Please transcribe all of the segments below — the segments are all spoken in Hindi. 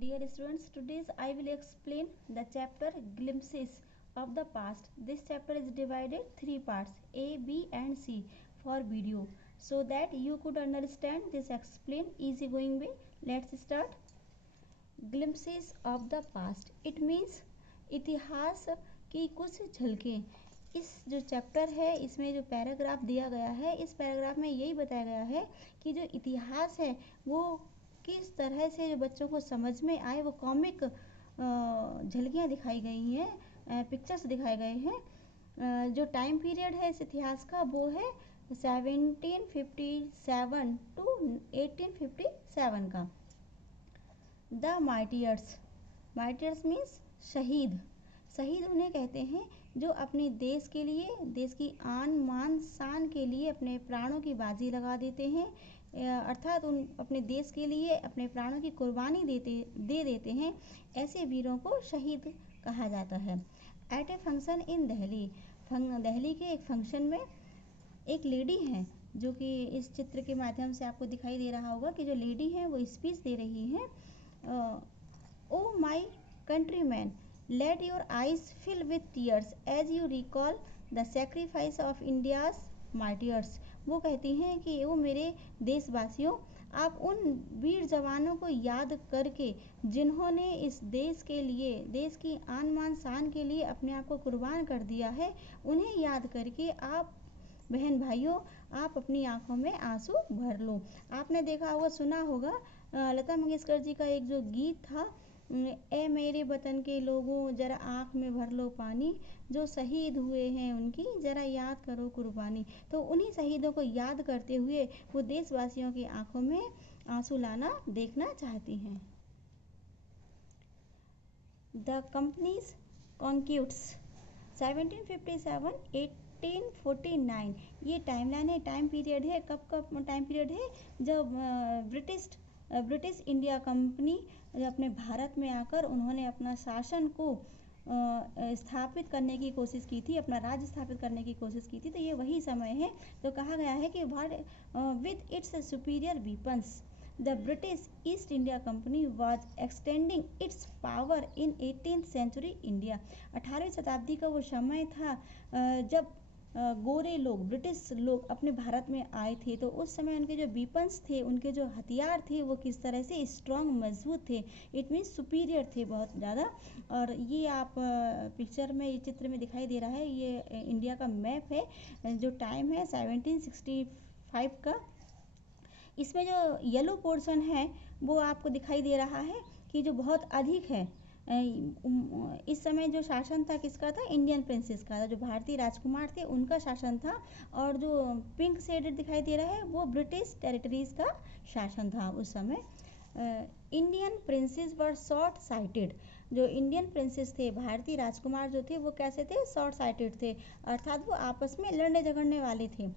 Dear students, today I will explain the chapter Glimpses of the Past. This chapter is divided three parts A, B and C for video so that you could understand this explain easy going way. Let's start. Glimpses of the Past. It means इतिहास की कुछ झलकें। इस जो चैप्टर है इसमें जो पैराग्राफ दिया गया है इस पैराग्राफ में यही बताया गया है कि जो इतिहास है वो किस तरह से जो बच्चों को समझ में आए, वो कॉमिक झलकियाँ दिखाई गई हैं, पिक्चर्स दिखाए गए हैं। जो टाइम पीरियड है इस इतिहास का वो है 1757 टू 1857 का। द मार्टियर्स, मार्टियर्स मीन्स शहीद। शहीद उन्हें कहते हैं जो अपने देश के लिए, देश की आन मान शान के लिए अपने प्राणों की बाजी लगा देते हैं, अर्थात उन अपने देश के लिए अपने प्राणों की कुर्बानी दे देते हैं। ऐसे वीरों को शहीद कहा जाता है। At a function in Delhi, Delhi के एक फंक्शन में एक लेडी है जो कि इस चित्र के माध्यम से आपको दिखाई दे रहा होगा कि जो लेडी है वो स्पीच दे रही है। ओ माई countryman, let your eyes fill with tears as you recall the sacrifice of India's martyrs। वो कहती हैं कि वो मेरे देशवासियों, आप उन वीर जवानों को याद करके जिन्होंने इस देश के लिए, देश की आन मान शान के लिए अपने आप को कुर्बान कर दिया है, उन्हें याद करके आप बहन भाइयों आप अपनी आंखों में आंसू भर लो। आपने देखा होगा, सुना होगा, लता मंगेशकर जी का एक जो गीत था, ए मेरे वतन के लोगों जरा आँख में भर लो पानी, जो शहीद हुए हैं उनकी जरा याद करो कुर्बानी। तो उन्हीं शहीदों को याद करते हुए वो देशवासियों की आंखों में आंसू लाना देखना चाहती हैं। द कंपनीज कॉन्क्यूट्स 1757 1849, ये टाइमलाइन है, टाइम पीरियड है। कब कब टाइम पीरियड है? जब ब्रिटिश इंडिया कंपनी अपने भारत में आकर उन्होंने अपना शासन को स्थापित करने की कोशिश की थी, अपना राज्य स्थापित करने की कोशिश की थी। तो ये वही समय है। तो कहा गया है कि with its superior weapons the British East India company was extending its power in 18th century India. 18वीं शताब्दी का वो समय था जब गोरे लोग, ब्रिटिश लोग अपने भारत में आए थे। तो उस समय उनके जो वीपन्स थे, उनके जो हथियार थे वो किस तरह से स्ट्रॉन्ग, मजबूत थे, इट मीन्स सुपीरियर थे बहुत ज़्यादा। और ये आप पिक्चर में, ये चित्र में दिखाई दे रहा है, ये इंडिया का मैप है। जो टाइम है 1765 का। इसमें जो येलो पोर्शन है वो आपको दिखाई दे रहा है कि जो बहुत अधिक है। इस समय जो शासन था किसका था? इंडियन प्रिंसेस का था, जो भारतीय राजकुमार थे उनका शासन था। और जो पिंक शेडेड दिखाई दे रहा है वो ब्रिटिश टेरिटरीज का शासन था उस समय। इंडियन प्रिंसेस वर शॉर्ट साइटेड, जो इंडियन प्रिंसेस थे, भारतीय राजकुमार जो थे वो कैसे थे? शॉर्ट साइटेड थे, अर्थात वो आपस में लड़ने झगड़ने वाले थे।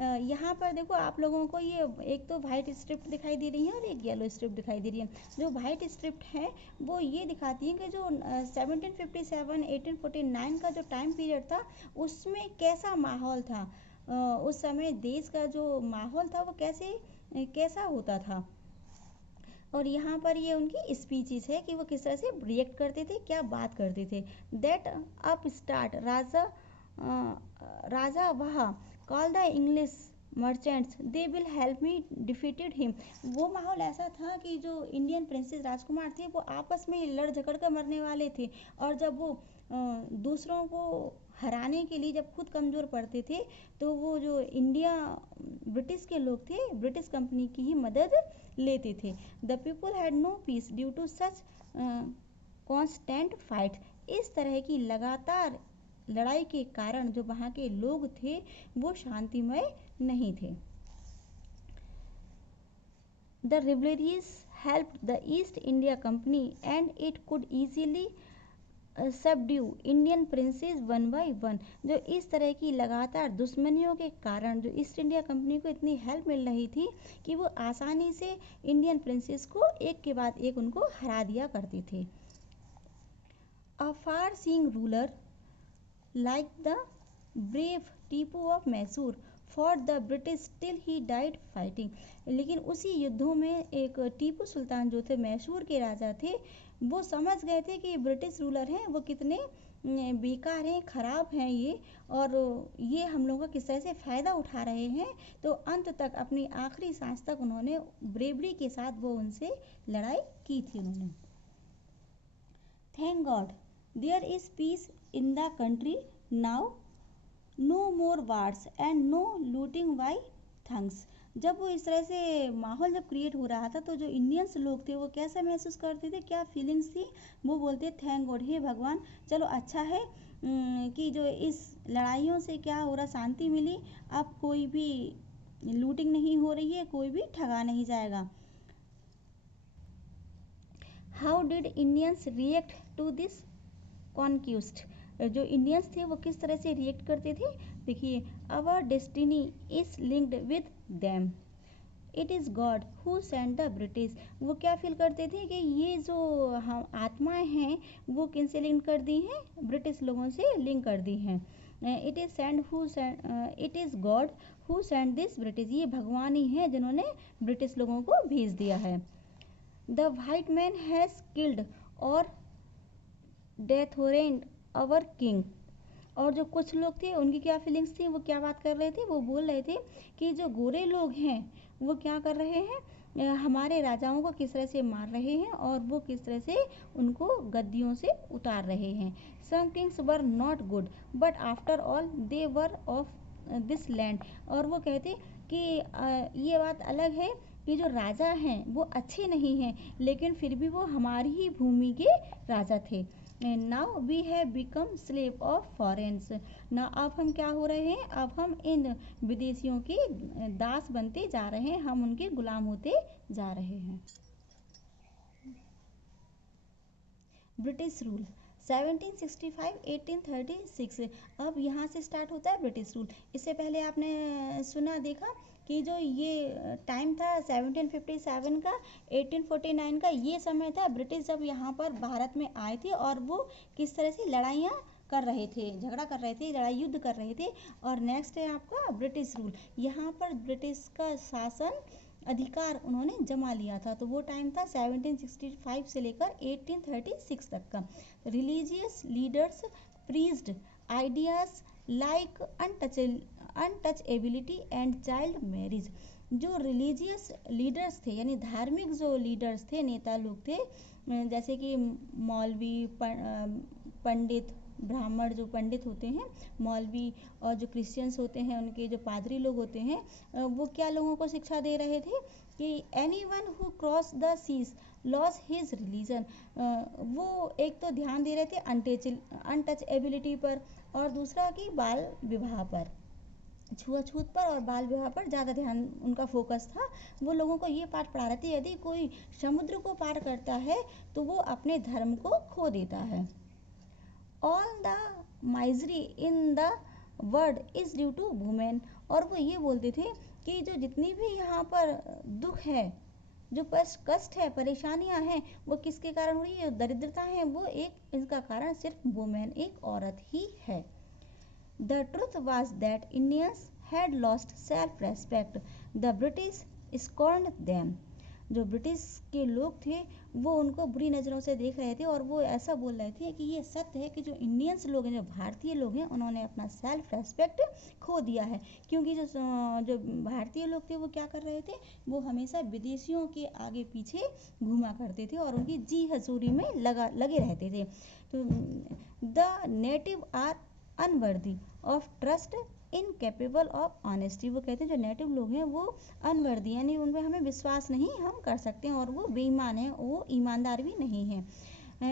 यहाँ पर देखो आप लोगों को ये एक तो वाइट स्ट्रिप दिखाई दे रही है और एक येलो स्ट्रिप दिखाई दे रही है। जो वाइट स्ट्रिप है वो ये दिखाती है कि जो 1757 1849 का जो टाइम पीरियड था उसमें कैसा माहौल था, उस समय देश का जो माहौल था वो कैसा होता था। और यहाँ पर ये उनकी स्पीचेस है कि वो किस तरह से रिएक्ट करते थे, क्या बात करते थे। दैट अप स्टार्ट राजा वहा call the English merchants they will help me defeated him. वो माहौल ऐसा था कि जो इंडियन प्रिंसेस राजकुमार थे वो आपस में लड़ झगड़ कर मरने वाले थे। और जब वो दूसरों को हराने के लिए जब खुद कमज़ोर पड़ते थे तो वो जो इंडिया, ब्रिटिश के लोग थे, ब्रिटिश कंपनी की ही मदद लेते थे। The people had no peace due to such constant fight. इस तरह की लगातार लड़ाई के कारण जो वहाँ के लोग थे वो शांतिमय नहीं थे। The rivalries helped the East India company and it could easily subdue Indian princes one by one. जो इस तरह की लगातार दुश्मनियों के कारण जो ईस्ट इंडिया कंपनी को इतनी हेल्प मिल रही थी कि वो आसानी से इंडियन प्रिंसेस को एक के बाद एक उनको हरा दिया करते थे। A far seeing ruler like the brave Tipu of Mysore for the British till he died fighting. लेकिन उसी युद्धों में एक टीपू सुल्तान जो थे, मैसूर के राजा थे, वो समझ गए थे कि ब्रिटिश रूलर हैं वो कितने बेकार हैं, ख़राब हैं ये, और ये हम लोगों का किस तरह से फ़ायदा उठा रहे हैं। तो अंत तक, अपनी आखिरी सांस तक उन्होंने ब्रेवरी के साथ वो उनसे लड़ाई की थी उन्होंने। Thank God there is peace in the country now, no more wars and no looting by thugs. जब वो इस तरह से माहौल जब क्रिएट हो रहा था, तो जो इंडियंस लोग थे वो कैसा महसूस करते थे, क्या फीलिंग्स थी, वो बोलते थैंक गॉड, हे भगवान, चलो अच्छा है कि जो इस लड़ाइयों से क्या हो रहा, शांति मिली, अब कोई भी लूटिंग नहीं हो रही है, कोई भी ठगा नहीं जाएगा। How did Indians react to this conquest. जो इंडियंस थे वो किस तरह से रिएक्ट करते थे, देखिए, our destiny is linked with them, it is God who send the British. वो क्या फील करते थे कि ये जो हम आत्माएं हैं वो किन से लिंक कर दी हैं, ब्रिटिश लोगों से लिंक कर दी हैं। It is God who send this British, ये भगवान ही हैं जिन्होंने ब्रिटिश लोगों को भेज दिया है। The white man has killed और डेथोरेंड अवर किंग। और जो कुछ लोग थे उनकी क्या फीलिंग्स थी, वो क्या बात कर रहे थे, वो बोल रहे थे कि जो गोरे लोग हैं वो क्या कर रहे हैं, हमारे राजाओं को किस तरह से मार रहे हैं और वो किस तरह से उनको गद्दियों से उतार रहे हैं। Some kings were not good but after all they were of this land. और वो कहते कि ये बात अलग है कि जो राजा हैं वो अच्छे नहीं हैं, लेकिन फिर भी वो हमारी ही भूमि के राजा थे। Now we have become slave of foreigners. ना अब हम क्या हो रहे हैं, अब हम इन विदेशियों के दास बनते जा रहे हैं, हम उनके गुलाम होते जा रहे हैं। British rule 1765-1836। अब यहाँ से स्टार्ट होता है ब्रिटिश रूल। इससे पहले आपने सुना देखा कि जो ये टाइम था 1757 का 1849 का, ये समय था ब्रिटिश जब यहाँ पर भारत में आए थे और वो किस तरह से लड़ाइयाँ कर रहे थे, झगड़ा कर रहे थे, लड़ाई युद्ध कर रहे थे। और नेक्स्ट है आपका ब्रिटिश रूल। यहाँ पर ब्रिटिश का शासन अधिकार उन्होंने जमा लिया था। तो वो टाइम था 1765 से लेकर 1836 तक का। Religious leaders praised ideas like untouchability and child marriage. जो रिलीजियस लीडर्स थे, यानी धार्मिक जो लीडर्स थे, नेता लोग थे, जैसे कि मौलवी, पंडित, ब्राह्मण जो पंडित होते हैं, मौलवी, और जो क्रिश्चियंस होते हैं, उनके जो पादरी लोग होते हैं, वो क्या लोगों को शिक्षा दे रहे थे कि anyone who cross the seas loss his religion. वो एक तो ध्यान दे रहे थे अनटचेबिलिटी पर, और दूसरा कि बाल विवाह पर, छुआछूत पर और बाल विवाह पर ज़्यादा ध्यान उनका फोकस था। वो लोगों को ये पाठ पढ़ा रहे थे, यदि कोई समुद्र को पार करता है तो वो अपने धर्म को खो देता है। All the misery in the world is due to women. और वो ये बोलते थे कि जो जितनी भी यहाँ पर दुख है, जो कष्ट है, परेशानियाँ हैं, वो किसके कारण हो रही है, दरिद्रता है, वो एक इसका कारण सिर्फ वुमेन, एक औरत ही है। The truth was that Indians had lost self respect, the British scorned them. जो ब्रिटिश के लोग थे वो उनको बुरी नज़रों से देख रहे थे, और वो ऐसा बोल रहे थे कि ये सत्य है कि जो इंडियंस लोग हैं, जो भारतीय लोग हैं, उन्होंने अपना सेल्फ रेस्पेक्ट खो दिया है। क्योंकि जो भारतीय लोग थे वो क्या कर रहे थे, वो हमेशा विदेशियों के आगे पीछे घूमा करते थे और उनकी जी हजूरी में लगे रहते थे। तो the native are unworthy of trust incapable of honesty. वो कहते हैं जो नेटिव लोग हैं वो अनवर्दी, यानी उन पर हमें विश्वास नहीं हम कर सकते हैं, और वो बेईमान हैं, वो ईमानदार भी नहीं है।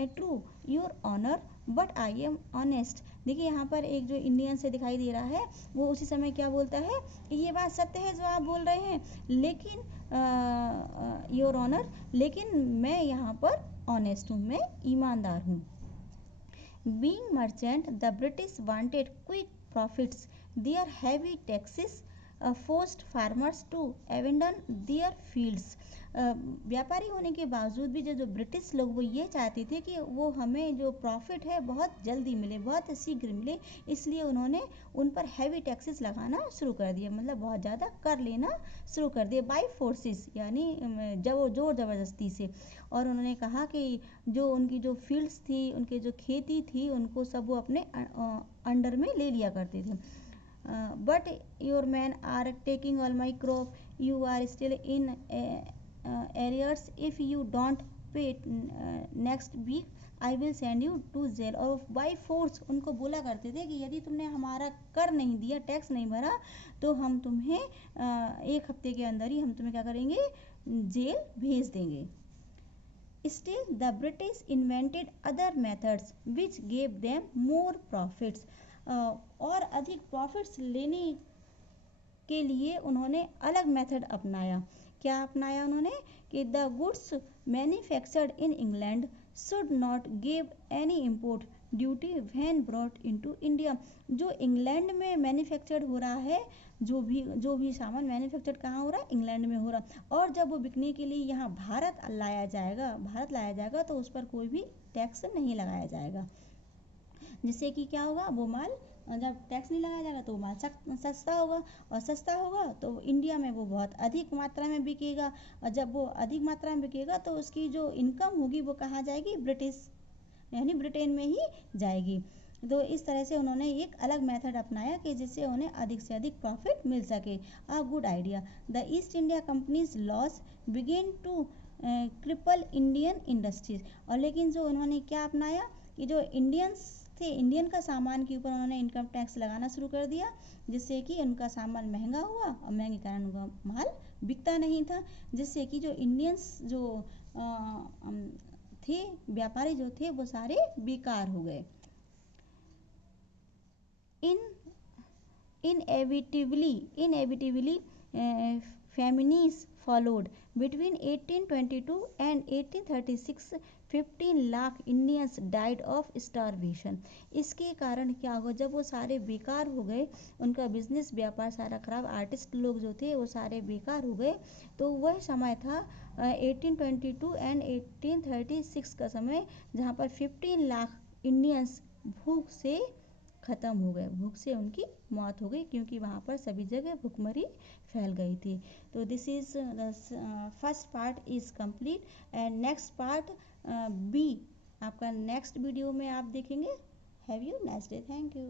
True your honour but I am honest. देखिए यहाँ पर एक जो इंडियन से दिखाई दे रहा है, वो उसी समय क्या बोलता है कि ये बात सत्य है जो आप बोल रहे हैं, लेकिन योर ऑनर, लेकिन मैं यहाँ पर ऑनेस्ट हूँ, मैं ईमानदार हूँ। Being merchant, the British wanted quick profits. Their heavy taxes forced farmers to abandon their fields. व्यापारी होने के बावजूद भी जो ब्रिटिश लोग वो ये चाहते थे कि वो हमें जो प्रॉफिट है बहुत जल्दी मिले, बहुत शीघ्र मिले, इसलिए उन्होंने उन पर हैवी टैक्सेस लगाना शुरू कर दिए, मतलब बहुत ज़्यादा कर लेना शुरू कर दिए बाई फोर्सेस, यानी जब जोर ज़बरदस्ती से। और उन्होंने कहा कि जो उनकी जो फील्ड्स थी, उनकी जो खेती थी, उनको सब वो अपने अंडर में ले लिया करते थे। But your man are taking all my crop, you are still in arrears, if you don't pay next week I will send you to jail. और बाई फोर्स उनको बोला करते थे कि यदि तुमने हमारा कर नहीं दिया, टैक्स नहीं भरा, तो हम तुम्हें एक हफ्ते के अंदर ही हम तुम्हें क्या करेंगे, जेल भेज देंगे। Still, the British invented other methods which gave them more profits. और अधिक प्रॉफिट्स लेने के लिए उन्होंने अलग मेथड अपनाया। क्या अपनाया उन्होंने कि the goods manufactured in England should not give any import duty when brought into India. जो इंग्लैंड में मैन्युफैक्चर्ड हो रहा है, जो भी सामान मैन्युफैक्चर्ड कहाँ हो रहा है, इंग्लैंड में हो रहा, और जब वो बिकने के लिए यहाँ भारत लाया जाएगा तो उस पर कोई भी टैक्स नहीं लगाया जाएगा, जिससे कि क्या होगा, वो माल, जब टैक्स नहीं लगाया जाएगा तो वो माल सस्ता होगा, और सस्ता होगा तो इंडिया में वो बहुत अधिक मात्रा में बिकेगा, और जब वो अधिक मात्रा में बिकेगा तो उसकी जो इनकम होगी वो कहाँ जाएगी, ब्रिटिश यानी ब्रिटेन में ही जाएगी। तो इस तरह से उन्होंने एक अलग मेथड अपनाया कि जिससे उन्हें अधिक से अधिक प्रॉफिट मिल सके। A good idea. The East India Company's loss begin to cripple Indian industries. और लेकिन जो उन्होंने क्या अपनाया कि जो इंडियंस थे, इंडियन का सामान के ऊपर उन्होंने इनकम टैक्स लगाना शुरू कर दिया, जिससे कि उनका सामान महंगा हुआ, और महंगे कारण उनका माल बिकता नहीं था, जिससे कि जो इंडियंस जो थे, व्यापारी जो थे, वो सारे बेकार हो गए। Inevitably, famines followed. Between 1822 and 1836, 15 lakh Indians died of starvation. इसके कारण क्या हुआ, जब वो सारे बेकार हो गए, उनका बिजनेस व्यापार सारा खराब, आर्टिस्ट लोग जो थे वो सारे बेकार हो गए, तो वह समय था 1822 एंड 1836 का समय, जहाँ पर 15 लाख इंडियंस भूख से ख़त्म हो गए, भूख से उनकी मौत हो गई, क्योंकि वहाँ पर सभी जगह भूखमरी फैल गई थी। तो this is the first part is complete, and next part be आपका नेक्स्ट वीडियो में आप देखेंगे। Have you nice day, thank you.